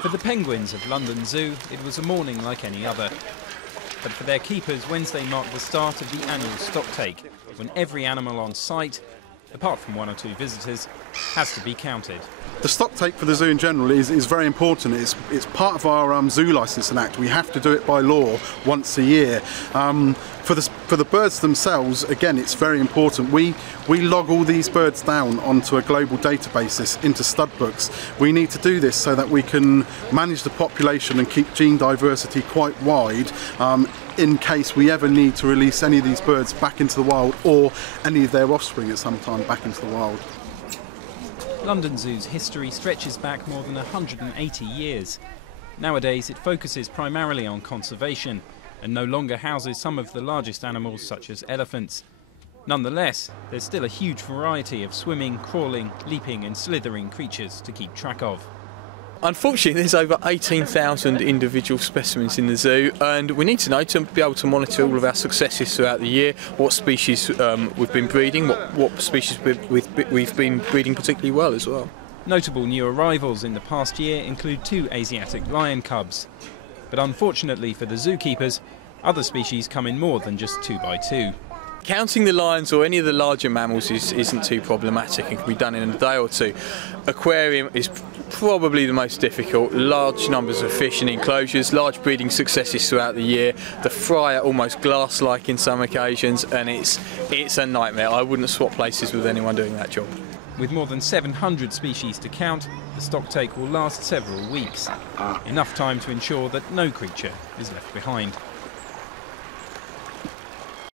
For the penguins of London Zoo, it was a morning like any other. But for their keepers, Wednesday marked the start of the annual stocktake, when every animal on site, apart from one or two visitors, has to be counted. The stocktake for the zoo in general is very important. It's part of our zoo licensing act. We have to do it by law once a year. For the birds themselves, again, it's very important. We log all these birds down onto a global database into stud books. We need to do this so that we can manage the population and keep gene diversity quite wide in case we ever need to release any of these birds back into the wild, or any of their offspring at some time back into the wild. London Zoo's history stretches back more than 180 years. Nowadays it focuses primarily on conservation and no longer houses some of the largest animals such as elephants. Nonetheless, there's still a huge variety of swimming, crawling, leaping and slithering creatures to keep track of. Unfortunately, there's over 18,000 individual specimens in the zoo, and we need to know to be able to monitor all of our successes throughout the year, what species we've been breeding, what species we've been breeding particularly well as well. Notable new arrivals in the past year include 2 Asiatic lion cubs. But unfortunately for the zookeepers, other species come in more than just 2 by 2. Counting the lions or any of the larger mammals isn't too problematic and can be done in a day or two. Aquarium is probably the most difficult. Large numbers of fish in enclosures, large breeding successes throughout the year. The fry are almost glass-like in some occasions, and it's a nightmare. I wouldn't swap places with anyone doing that job. With more than 700 species to count, the stocktake will last several weeks. Enough time to ensure that no creature is left behind.